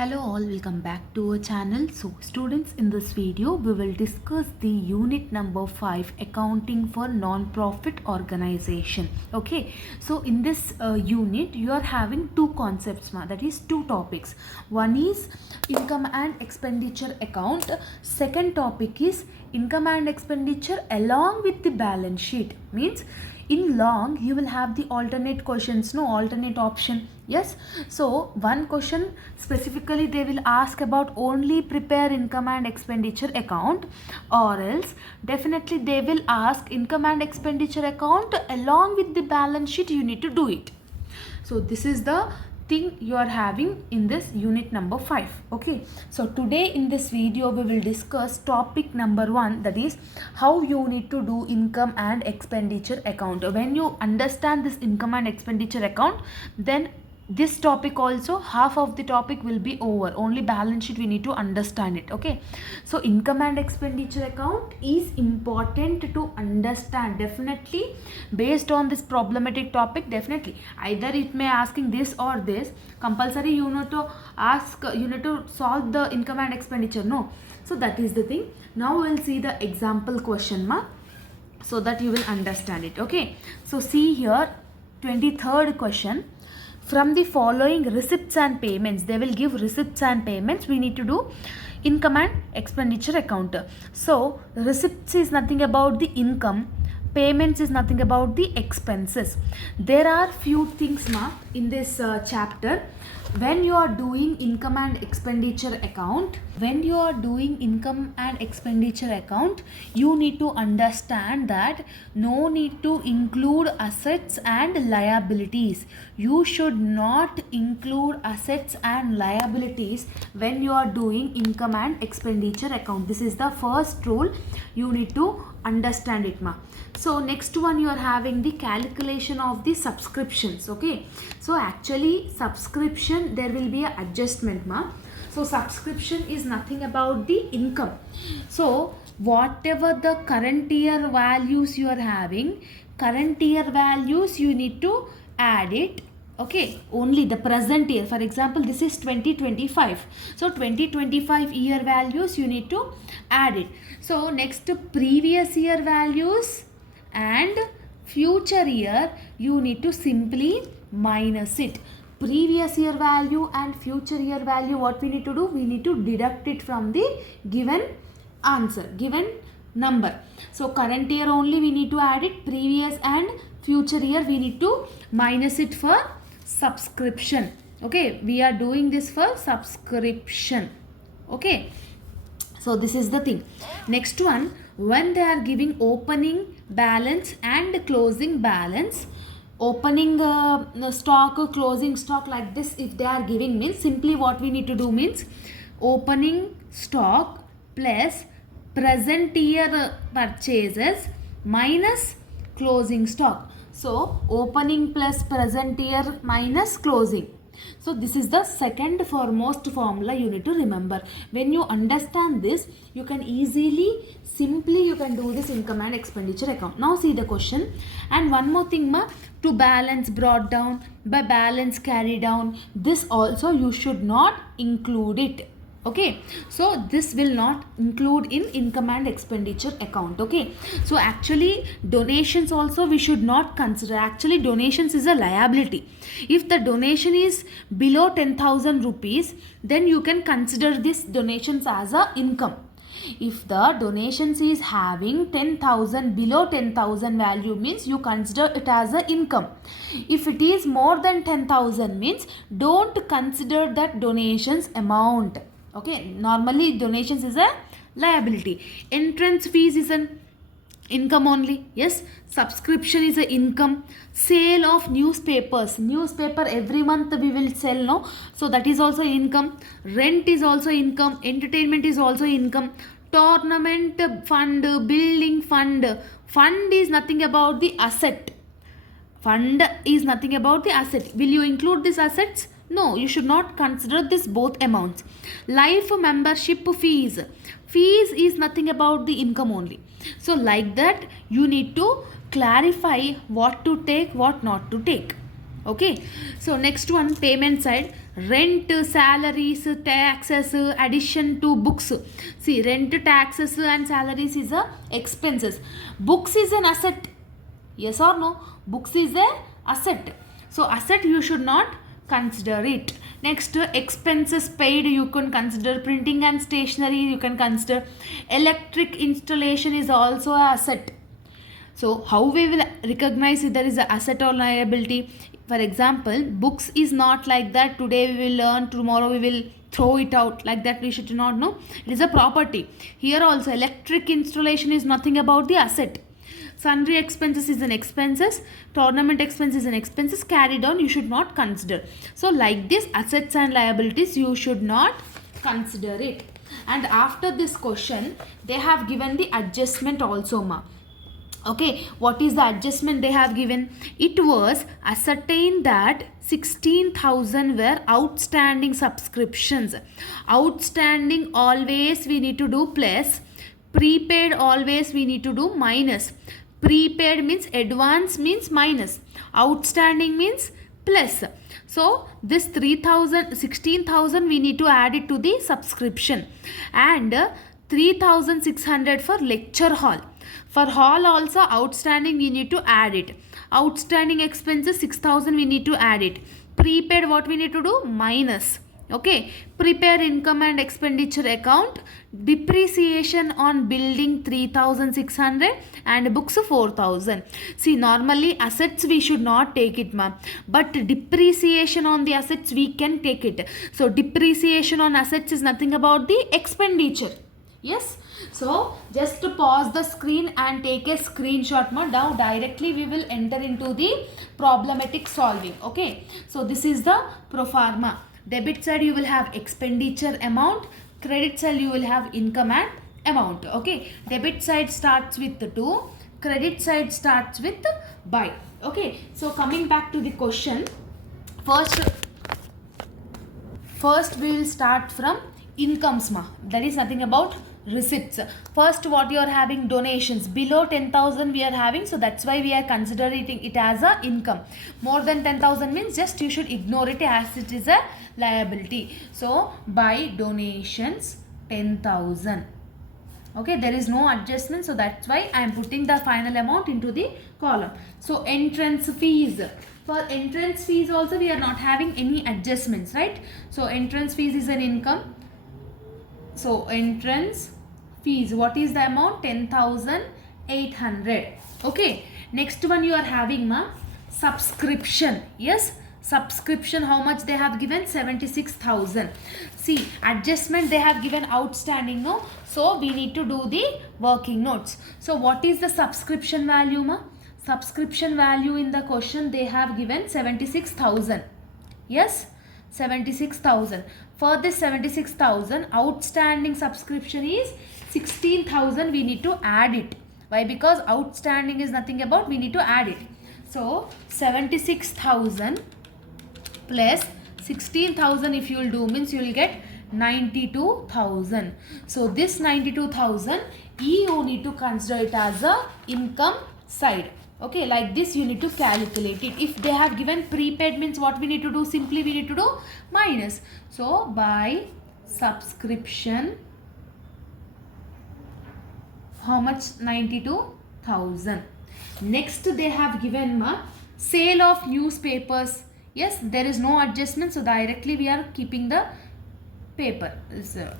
Hello all, welcome back to our channel. So students, in this video we will discuss the unit number 5, accounting for non-profit organization. Okay, so in this unit you are having two concepts, that is two topics. One is income and expenditure account. Second topic is income and expenditure along with the balance sheet. Means in long you will have the alternate questions, alternate option. Yes, so one question specifically they will ask about only prepare income and expenditure account, or else definitely they will ask income and expenditure account along with the balance sheet. You need to do it. So this is the thing you are having in this unit number 5. Okay, so today in this video we will discuss topic number 1, that is how you need to do income and expenditure account. When you understand this income and expenditure account, then this topic also half of the topic will be over. Only balance sheet we need to understand it. Okay, so income and expenditure account is important to understand. Definitely based on this problematic topic, definitely either it may asking this or this. Compulsory you need to ask, you need to solve the income and expenditure, no. So that is the thing. Now we'll see the example question so that you will understand it. Okay, so see here, 23rd question. From the following receipts and payments, they will give receipts and payments. We need to do income and expenditure account. So receipts is nothing about the income, payments is nothing about the expenses. There are few things in this chapter. When you are doing income and expenditure account, you need to understand that no need to include assets and liabilities. You should not include assets and liabilities when you are doing income and expenditure account. This is the first rule. You need to understand it, So next one, you are having the calculation of the subscriptions. Okay, so actually subscription, there will be a adjustment, So subscription is nothing about the income. So whatever the current year values you are having, current year values you need to add it. Okay, only the present year. For example, this is 2025. So 2025 year values you need to add it. So next, previous year values and future year you need to simply minus it. Previous year value and future year value, what we need to do? We need to deduct it from the given answer, given number. So current year only we need to add it. Previous and future year we need to minus it for subscription. Okay, we are doing this for subscription. Okay, so this is the thing. Next one, when they are giving opening balance and closing balance, opening stock, closing stock, like this if they are giving, means simply what we need to do means opening stock plus present year purchases minus closing stock. So opening plus present year minus closing. So this is the second foremost formula you need to remember. When you understand this, you can simply you can do this income and expenditure account. Now see the question. And one more thing, to balance brought down by balance carried down, this also you should not include it. Okay, so this will not include in income and expenditure account. Okay, so actually donations also we should not consider. Actually donations is a liability. If the donation is below 10,000 rupees, then you can consider this donations as a income. If the donations is having 10,000, below 10,000 value, means you consider it as a income. If it is more than 10,000, means don't consider that donations amount. Okay, normally donations is a liability. Entrance fees is an income only. Yes, subscription is a income. Sale of newspapers, newspaper every month we will sell, no, so that is also income. Rent is also income. Entertainment is also income. Tournament fund, building fund is nothing about the asset. Fund is nothing about the asset. Will you include these assets? No, you should not consider this both amounts. Life membership fees is nothing about the income only. So like that you need to clarify what to take, what not to take. Okay, so next one, payment side. rent, salaries, taxes, addition to books. See, rent, taxes and salaries is a expenses. Books is an asset. Yes or no? Books is a asset. So asset you should not consider it. Next, expenses paid you can consider. Printing and stationery you can consider. Electric installation is also a asset. So how we will recognize if there is an asset or liability? For example, books is not like that. Today we will learn, tomorrow we will throw it out. Like that we should not know. It is a property. Here also electric installation is nothing about the asset. Sundry expenses is an expenses. Tournament expense is an expenses. Carried on you should not consider. So like this, assets and liabilities you should not consider it. And after this question, they have given the adjustment also, ma. Okay, what is the adjustment they have given? It was ascertained that 16,000 were outstanding subscriptions. Outstanding always we need to do plus. Prepaid always we need to do minus. Prepaid means advance means minus. Outstanding means plus. So this 16,000 we need to add it to the subscription. And 3,600 for lecture hall. For hall also outstanding we need to add it. Outstanding expenses 6,000 we need to add it. Prepaid what we need to do? Minus. Okay. Prepare income and expenditure account. Depreciation on building 3,600 and books 4,000. See, normally assets we should not take it, ma'am. But depreciation on the assets we can take it. So depreciation on assets is nothing about the expenditure. Yes. So just to pause the screen and take a screenshot. Now directly we will enter into the problematic solving. Okay. So this is the pro forma. Debit side you will have expenditure amount. Credit side you will have income and amount. Okay. Debit side starts with 2. Credit side starts with by. Okay. So coming back to the question. First we will start from incomes, ma. That is nothing about receipts. First, what you are having? Donations. Below 10,000 we are having, so that's why we are considering it as a income. More than 10,000 means just you should ignore it as it is a liability. So by donations 10,000. Okay, there is no adjustment, so that's why I am putting the final amount into the column. So entrance fees. For entrance fees also we are not having any adjustments, right? So entrance fees is an income. So entrance fees, what is the amount? 10,800. Okay. Next one you are having, ma, subscription. Yes, subscription, how much they have given? 76,000. See, adjustment they have given outstanding, no? So we need to do the working notes. So what is the subscription value, ma? Subscription value in the question they have given 76,000. Yes, 76,000. For this 76,000, outstanding subscription is 16,000. We need to add it. Why? Because outstanding is nothing about, we need to add it. So 76,000 plus 16,000 if you will do means you will get 92,000. So this 92,000 you need to consider it as a income side. Okay, like this you need to calculate it. If they have given prepaid means what we need to do? Simply we need to do minus. So by subscription, how much? 92,000. Next they have given sale of newspapers. Yes, there is no adjustment, so directly we are keeping the paper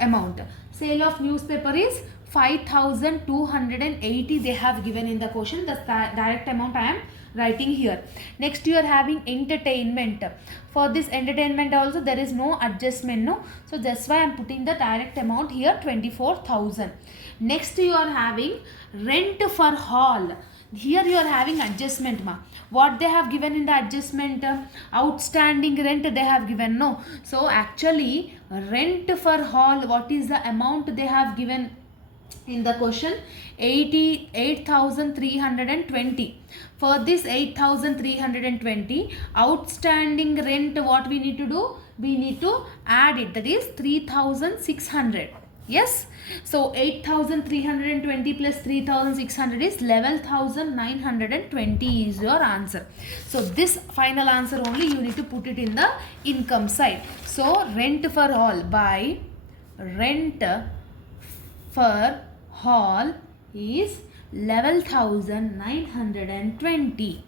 amount. Sale of newspaper is 5,280 they have given in the question. The direct amount I am writing here. Next you are having entertainment. For this entertainment also there is no adjustment, no. So that's why I am putting the direct amount here, 24,000. Next you are having rent for hall. Here you are having adjustment, ma. What they have given in the adjustment? Outstanding rent they have given, no. So actually rent for hall, what is the amount they have given in the question? 8,320. For this 8,320, outstanding rent, what we need to do? We need to add it, that is 3,600. Yes. So 8320 plus 3600 is 11920 is your answer. So this final answer only you need to put it in the income side. So rent for all, by rent for hall is 11,920.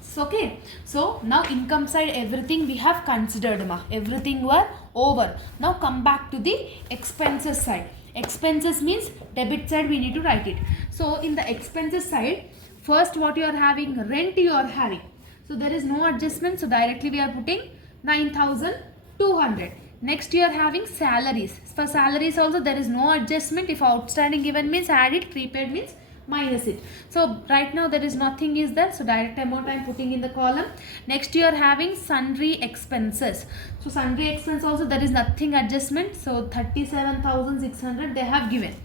So, okay, so now income side everything we have considered, everything were over. Now come back to the expenses side. Expenses means debit side, we need to write it. So in the expenses side, first what you are having, rent you are having. So there is no adjustment, so directly we are putting 9,200. Next you are having salaries. For salaries also there is no adjustment. If outstanding given means add it, prepaid means minus it. So right now there is nothing is there, so direct amount I am putting in the column. Next you are having sundry expenses. So sundry expense also there is nothing adjustment, so 37,600 they have given.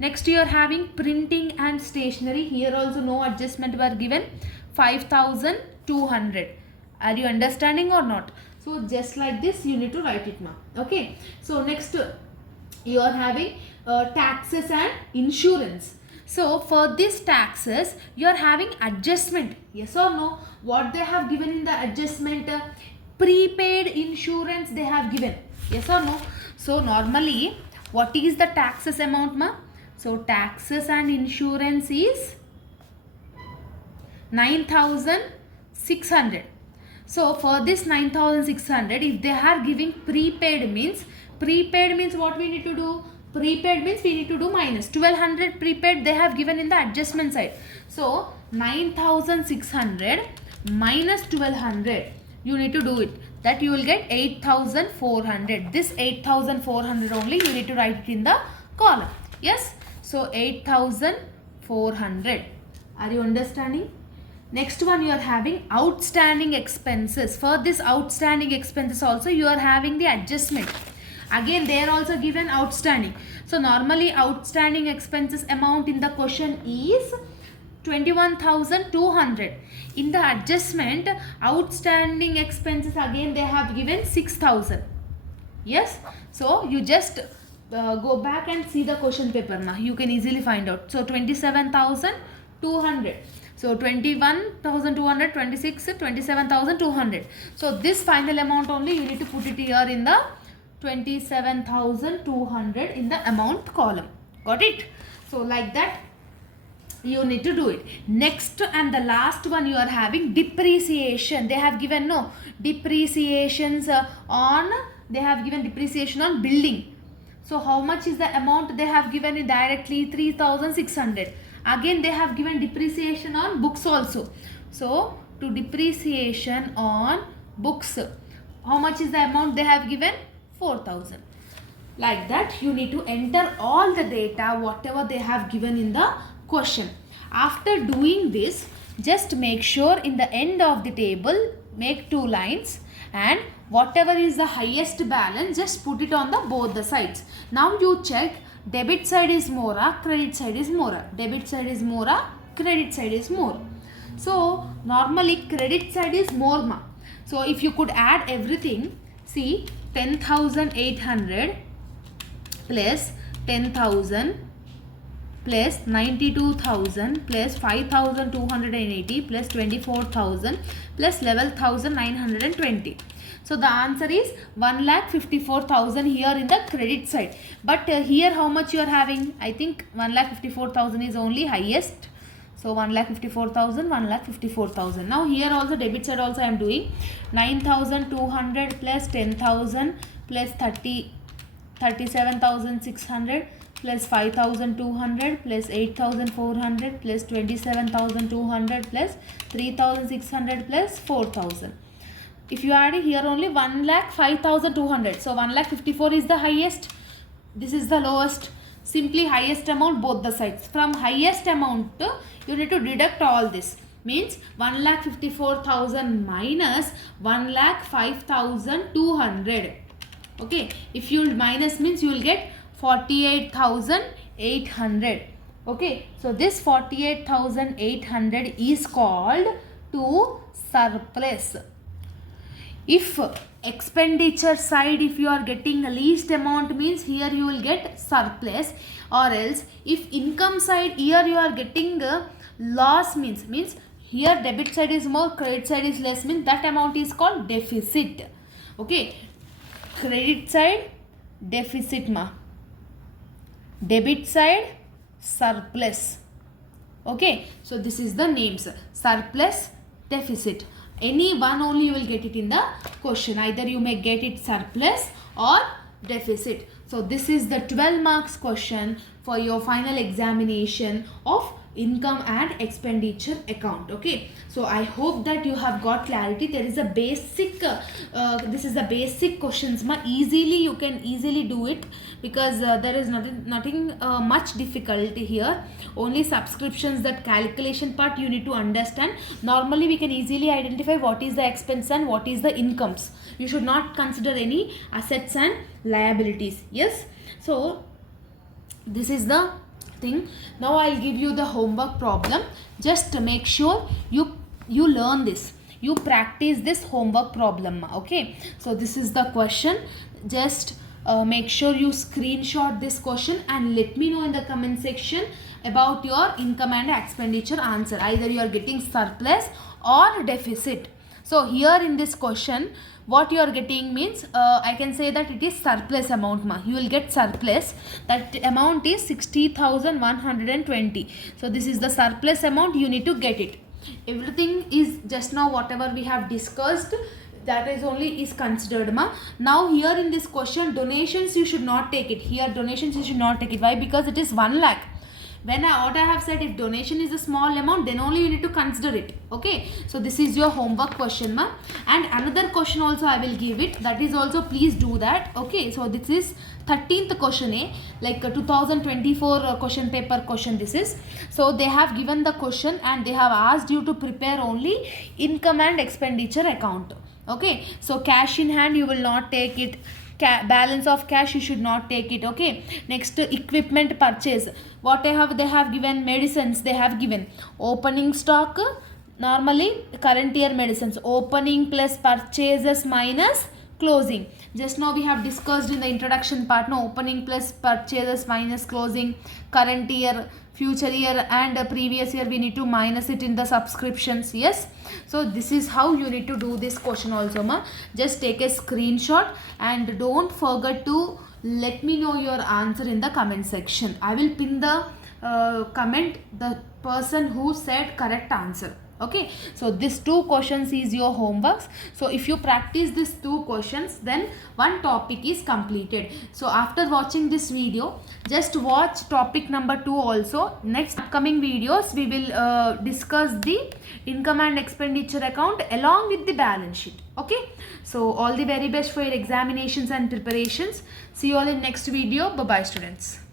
Next you are having printing and stationery. Here also no adjustment were given, 5,200. Are you understanding or not? So just like this you need to write it now. Okay. So next you are having taxes and insurance. So for these taxes you are having adjustment. Yes or no? What they have given in the adjustment? Prepaid insurance they have given. Yes or no? So normally what is the taxes amount, ma? So taxes and insurance is 9,600. So for this 9,600, if they are giving prepaid means what we need to do? Prepaid means we need to do minus 1,200 prepaid they have given in the adjustment side. So 9,600 minus 1,200, you need to do it. That you will get 8,400. This 8,400 only you need to write it in the column. Yes. So 8,400. Are you understanding? Next one you are having outstanding expenses. For this outstanding expenses also you are having the adjustment. Again they are also given outstanding. So normally outstanding expenses amount in the question is 21,200. In the adjustment outstanding expenses again they have given 6,000. Yes. So you just go back and see the question paper, you can easily find out. So 27,200. So 21,200, 26, 27,200. So this final amount only you need to put it here in the 27,200 in the amount column. Got it? So like that you need to do it. Next and the last one you are having depreciation. They have given no depreciations on, they have given depreciation on building. So how much is the amount they have given it directly? 3,600. Again they have given depreciation on books also. So to depreciation on books, how much is the amount they have given? 4,000. Like that you need to enter all the data whatever they have given in the question. After doing this, just make sure in the end of the table make 2 lines, and whatever is the highest balance just put it on the both the sides. Now you check debit side is more, credit side is more. Debit side is more, credit side is more. So normally credit side is more, ma. So if you could add everything, see 10,800 plus 10,000 plus 92,000 plus 5,280 plus 24,000 plus 11,920. So the answer is 1,54,000 here in the credit side. But here how much you are having? I think 1,54,000 is only highest. So 1,54,000, 1,54,000. Now here also debit side also I am doing 9,200 plus 10,000 plus 37,600 plus 5,200 plus 8,400 plus 27,200 plus 3,600 plus 4,000. If you add it here only 1,05,200. So 1,54,000 is the highest. This is the lowest. Simply highest amount both the sides. From highest amount you need to deduct all this. Means 1,54,000 minus 1,05,200. Okay. If you minus means you will get 48,800. Okay. So this 48,800 is called to surplus. If expenditure side, if you are getting the least amount, means here you will get surplus, or else if income side here you are getting loss, means here debit side is more, credit side is less, means that amount is called deficit. Okay, credit side deficit ma, debit side surplus. Okay, so this is the names, surplus, deficit. Any one only you will get it in the question. Either you may get it surplus or deficit. So this is the 12 marks question for your final examination of income and expenditure account. Okay, so I hope that you have got clarity. There is a basic this is the basic questions ma, easily you can easily do it, because there is nothing much difficulty here. Only subscriptions, that calculation part you need to understand. Normally we can easily identify what is the expense and what is the incomes. You should not consider any assets and liabilities. Yes, so this is the thing. Now I'll give you the homework problem. Just to make sure you learn this, you practice this homework problem. Okay, so this is the question. Just make sure you screenshot this question and let me know in the comment section about your income and expenditure answer. Either you are getting surplus or deficit. So here in this question, what you are getting means, I can say that it is surplus amount ma. You will get surplus. That amount is 60,120. So this is the surplus amount. You need to get it. Everything is just now whatever we have discussed, that is only is considered ma. Now here in this question, donations you should not take it. Here donations you should not take it. Why? Because it is 1 lakh. What I have said, if donation is a small amount, then only you need to consider it. Okay, so this is your homework question ma. And another question also I will give it, that is also please do that. Okay, so this is 13th question, like 2024 question paper question this is. So they have given the question and they have asked you to prepare only income and expenditure account. Okay, so cash in hand you will not take it, balance of cash you should not take it. Okay, next equipment purchase, what they have given, medicines they have given, opening stock, normally current year medicines, opening plus purchases minus closing. Just now we have discussed in the introduction part, no, opening plus purchases minus closing, current year, future year and previous year we need to minus it in the subscriptions. Yes, so this is how you need to do this question also ma. Just take a screenshot and don't forget to let me know your answer in the comment section. I will pin the comment the person who said correct answer. Okay, so this 2 questions is your homeworks. So if you practice these 2 questions, then one topic is completed. So after watching this video, just watch topic number 2 also. Next upcoming videos we will discuss the income and expenditure account along with the balance sheet. Okay, so all the very best for your examinations and preparations. See you all in next video. Bye bye students.